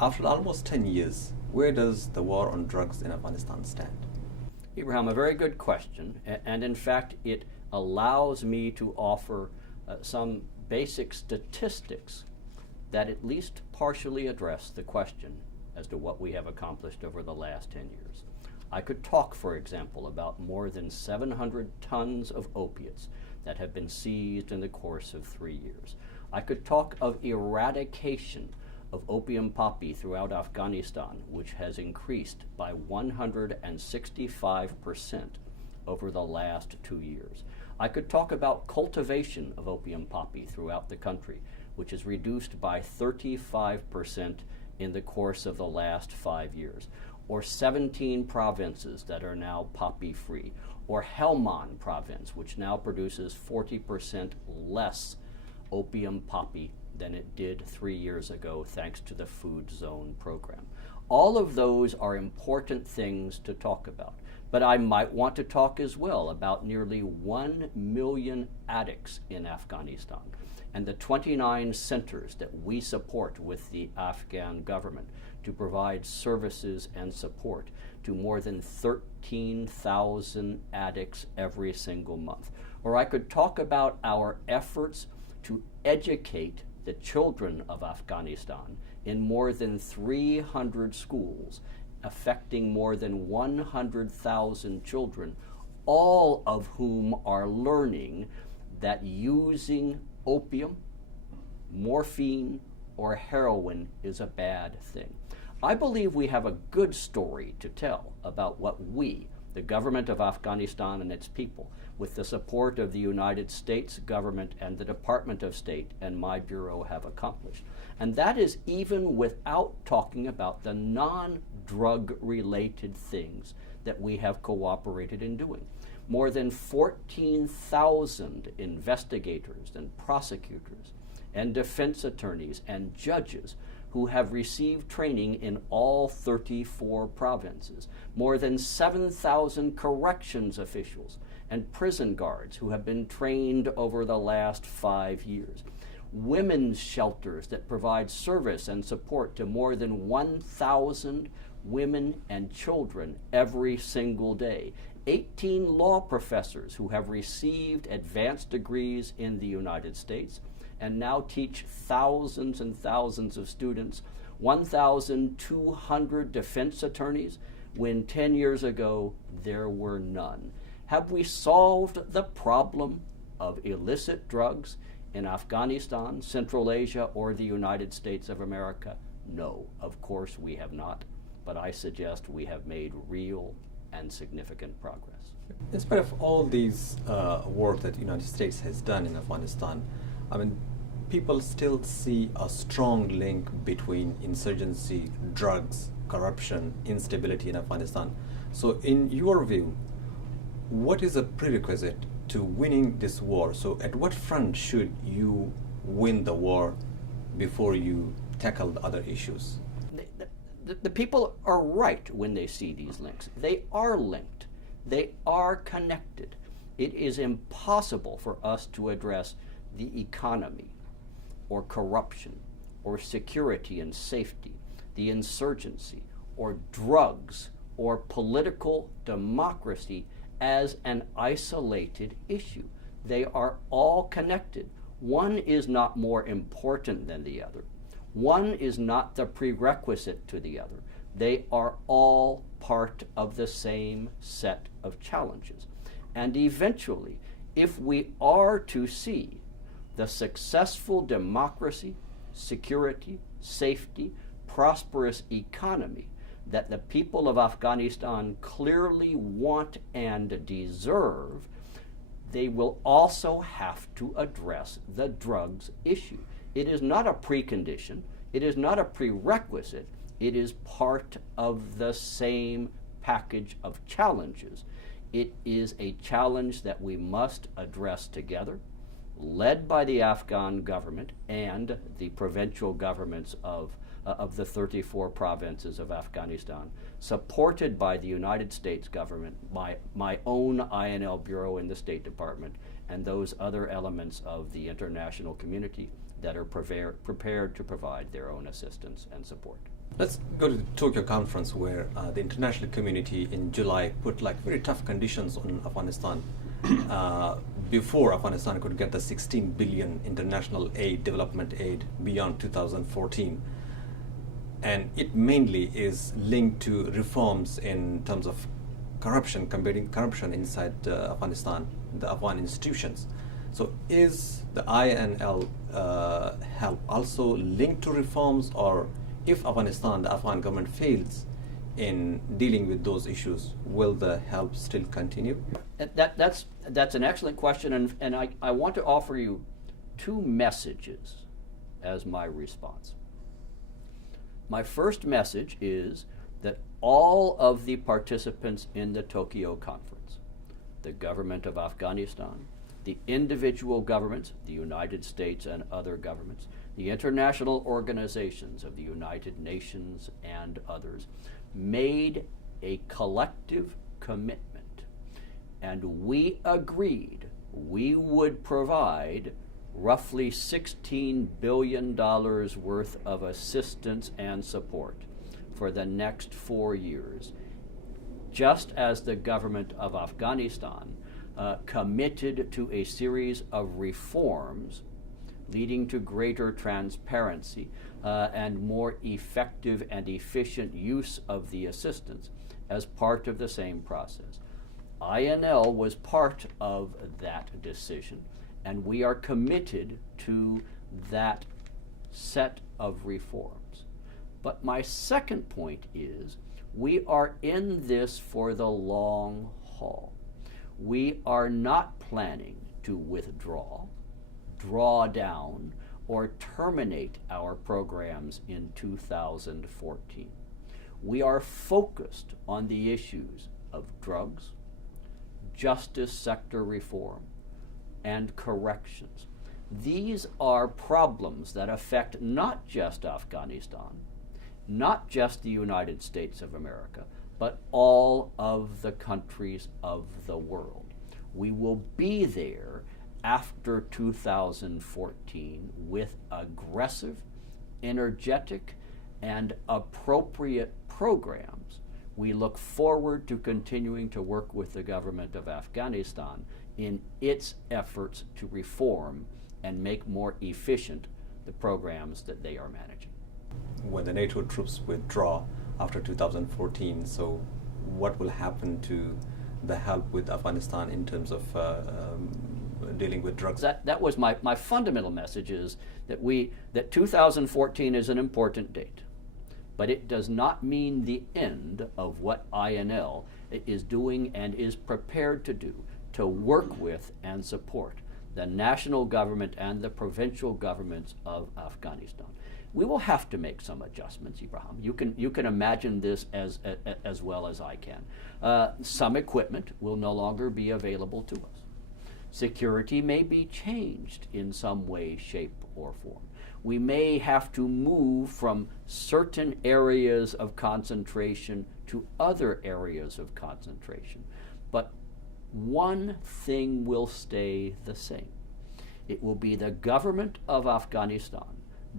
After almost 10 years, where does the war on drugs in Afghanistan stand? Ibrahim, a very good question, and in fact it allows me to offer some basic statistics that at least partially address the question as to what we have accomplished over the last 10 years. I could talk, for example, about more than 700 tons of opiates that have been seized in the course of 3 years. I could talk of eradication of opium poppy throughout Afghanistan, which has increased by 165% over the last 2 years. I could talk about cultivation of opium poppy throughout the country, which is reduced by 35% in the course of the last 5 years, or 17 provinces that are now poppy-free, or Helmand province, which now produces 40% less opium poppy than it did 3 years ago, thanks to the Food Zone program. All of those are important things to talk about. But I might want to talk as well about nearly 1 million addicts in Afghanistan and the 29 centers that we support with the Afghan government to provide services and support to more than 13,000 addicts every single month. Or I could talk about our efforts to educate the children of Afghanistan in more than 300 schools, affecting more than 100,000 children, all of whom are learning that using opium, morphine, or heroin is a bad thing. I believe we have a good story to tell about what we, the government of Afghanistan and its people, with the support of the United States government and the Department of State and my bureau, have accomplished. And that is even without talking about the non-drug related things that we have cooperated in doing. More than 14,000 investigators and prosecutors and defense attorneys and judges who have received training in all 34 provinces. More than 7,000 corrections officials and prison guards who have been trained over the last 5 years. Women's shelters that provide service and support to more than 1,000 women and children every single day. 18 law professors who have received advanced degrees in the United States and now teach thousands and thousands of students. 1,200 defense attorneys when 10 years ago there were none. Have we solved the problem of illicit drugs in Afghanistan, Central Asia, or the United States of America? No, of course we have not, but I suggest we have made real and significant progress. In spite of all these work that the United States has done in Afghanistan, people still see a strong link between insurgency, drugs, corruption, instability in Afghanistan. So in your view, what is a prerequisite to winning this war? So at what front should you win the war before you tackle the other issues? The people are right when they see these links. They are linked. They are connected. It is impossible for us to address the economy or corruption or security and safety, the insurgency or drugs or political democracy as an isolated issue. They are all connected. One is not more important than the other. One is not the prerequisite to the other. They are all part of the same set of challenges. And eventually, if we are to see the successful democracy, security, safety, prosperous economy that the people of Afghanistan clearly want and deserve, they will also have to address the drugs issue. It is not a precondition, it is not a prerequisite, it is part of the same package of challenges. It is a challenge that we must address together, led by the Afghan government and the provincial governments of the 34 provinces of Afghanistan, supported by the United States government, my own INL bureau in the State Department, and those other elements of the international community that are prepared to provide their own assistance and support. Let's go to the Tokyo conference where the international community in July put like very tough conditions on Afghanistan before Afghanistan could get the 16 billion international aid, development aid beyond 2014. And it mainly is linked to reforms in terms of corruption, combating corruption inside Afghanistan, the Afghan institutions. So is the INL help also linked to reforms, or if Afghanistan, the Afghan government fails in dealing with those issues, will the help still continue? That's an excellent question, and I want to offer you two messages as my response. My first message is that all of the participants in the Tokyo conference, the government of Afghanistan, the individual governments, the United States and other governments, the international organizations of the United Nations and others, made a collective commitment, and we agreed we would provide roughly $16 billion worth of assistance and support for the next 4 years, just as the government of Afghanistan committed to a series of reforms leading to greater transparency and more effective and efficient use of the assistance as part of the same process. INL was part of that decision, and we are committed to that set of reforms. But my second point is we are in this for the long haul. We are not planning to withdraw, draw down, or terminate our programs in 2014. We are focused on the issues of drugs, justice sector reform, and corrections. These are problems that affect not just Afghanistan, not just the United States of America, but all of the countries of the world. We will be there after 2014 with aggressive, energetic, and appropriate programs. We look forward to continuing to work with the government of Afghanistan in its efforts to reform and make more efficient the programs that they are managing. When the NATO troops withdraw after 2014, so what will happen to the help with Afghanistan in terms of dealing with drugs? That was my fundamental message, is that 2014 is an important date, but it does not mean the end of what INL is doing and is prepared to do to work with and support the national government and the provincial governments of Afghanistan. We will have to make some adjustments, Ibrahim. You can imagine this as well as I can. Some equipment will no longer be available to us. Security may be changed in some way, shape, or form. We may have to move from certain areas of concentration to other areas of concentration. But one thing will stay the same. It will be the government of Afghanistan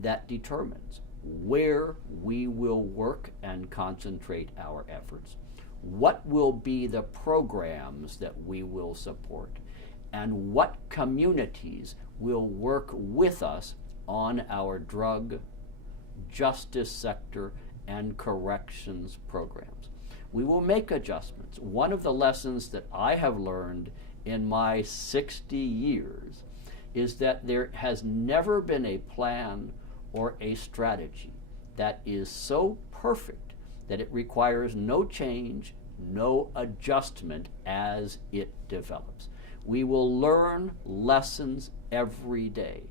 that determines where we will work and concentrate our efforts, what will be the programs that we will support, and what communities will work with us on our drug, justice sector, and corrections programs. We will make adjustments. One of the lessons that I have learned in my 60 years is that there has never been a plan or a strategy that is so perfect that it requires no change, no adjustment as it develops. We will learn lessons every day.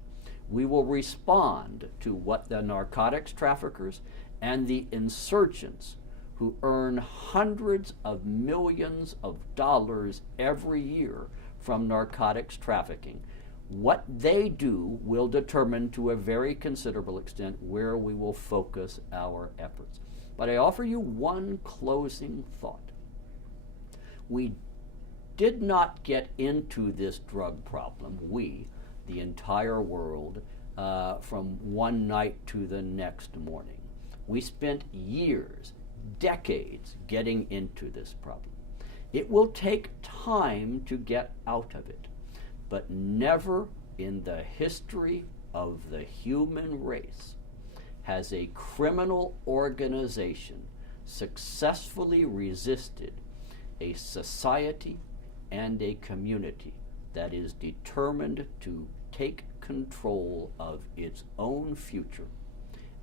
We will respond to what the narcotics traffickers and the insurgents who earn hundreds of millions of dollars every year from narcotics trafficking. What they do will determine to a very considerable extent where we will focus our efforts. But I offer you one closing thought. We did not get into this drug problem, we, the entire world, from one night to the next morning. We spent years, decades getting into this problem. It will take time to get out of it, but never in the history of the human race has a criminal organization successfully resisted a society and a community that is determined to take control of its own future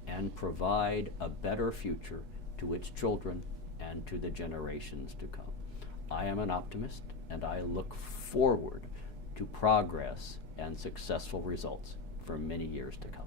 and provide a better future to its children and to the generations to come. I am an optimist, and I look forward to progress and successful results for many years to come.